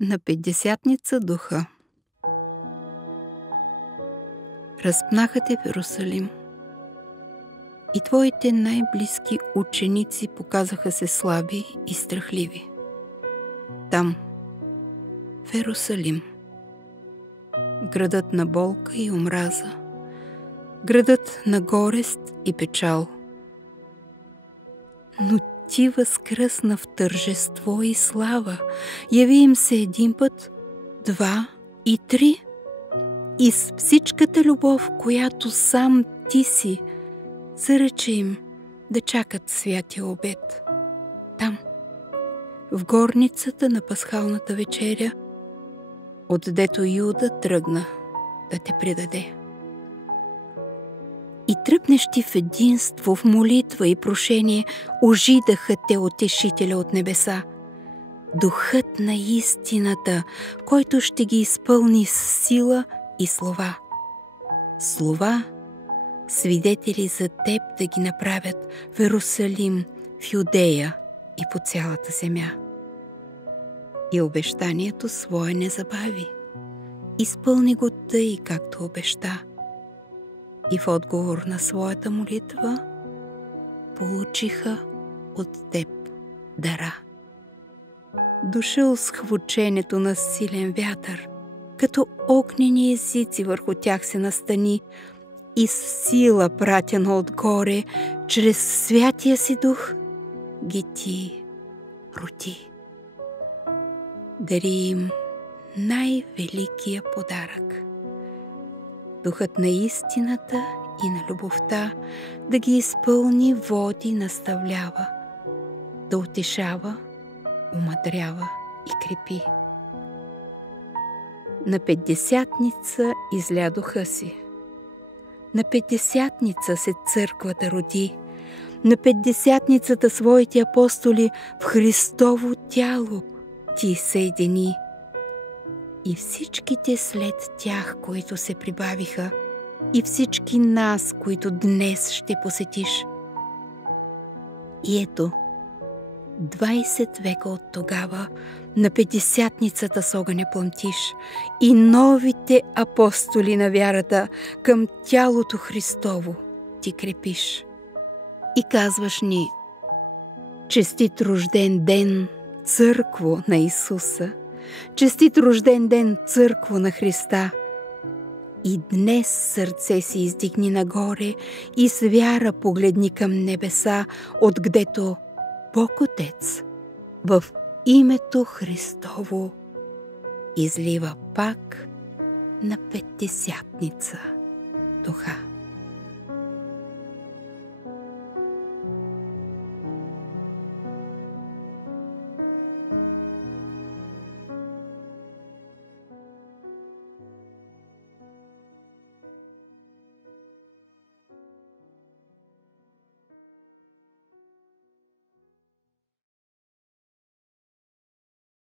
На Петдесятница духа. Разпнаха те в Йерусалим и твоите най-близки ученици показаха се слаби и страхливи. Там, в Йерусалим, градът на болка и омраза, градът на горест и печал. Но ти възкръсна в тържество и слава, яви им се един път, два и три, и с всичката любов, която сам ти си, заръча им да чакат святия обед. Там, в горницата на пасхалната вечеря, отдето Юда тръгна да те предаде. И тръпнещи в единство, в молитва и прошение, ожидаха те утешителя от небеса, духът на истината, който ще ги изпълни с сила и слова. Слова, свидетели за теб да ги направят в Йерусалим, в Юдея и по цялата земя. И обещанието свое не забави. Изпълни го тъй, както обеща. И в отговор на своята молитва получиха от теб дара. Дошъл с хвученето на силен вятър, като огнени езици върху тях се настани, и с сила пратена отгоре, чрез святия си дух, ги ти роди. Дари им най-великия подарък. Духът на истината и на любовта да ги изпълни, води, наставлява, да утешава, умъдрява и крепи. На Петдесятница изля духа си. На Петдесятница се църквата роди. На Петдесятницата своите апостоли в Христово тяло ти съедини. И всичките след тях, които се прибавиха, и всички нас, които днес ще посетиш. И ето, 20 века от тогава на Петдесятницата с огъня пламтиш и новите апостоли на вярата към тялото Христово ти крепиш. И казваш ни: честит рожден ден, църкво на Исуса! Честит рожден ден, църкво на Христа! И днес сърце си издигни нагоре и с вяра погледни към небеса, отгдето Бог Отец в името Христово излива пак на Петдесятница духа.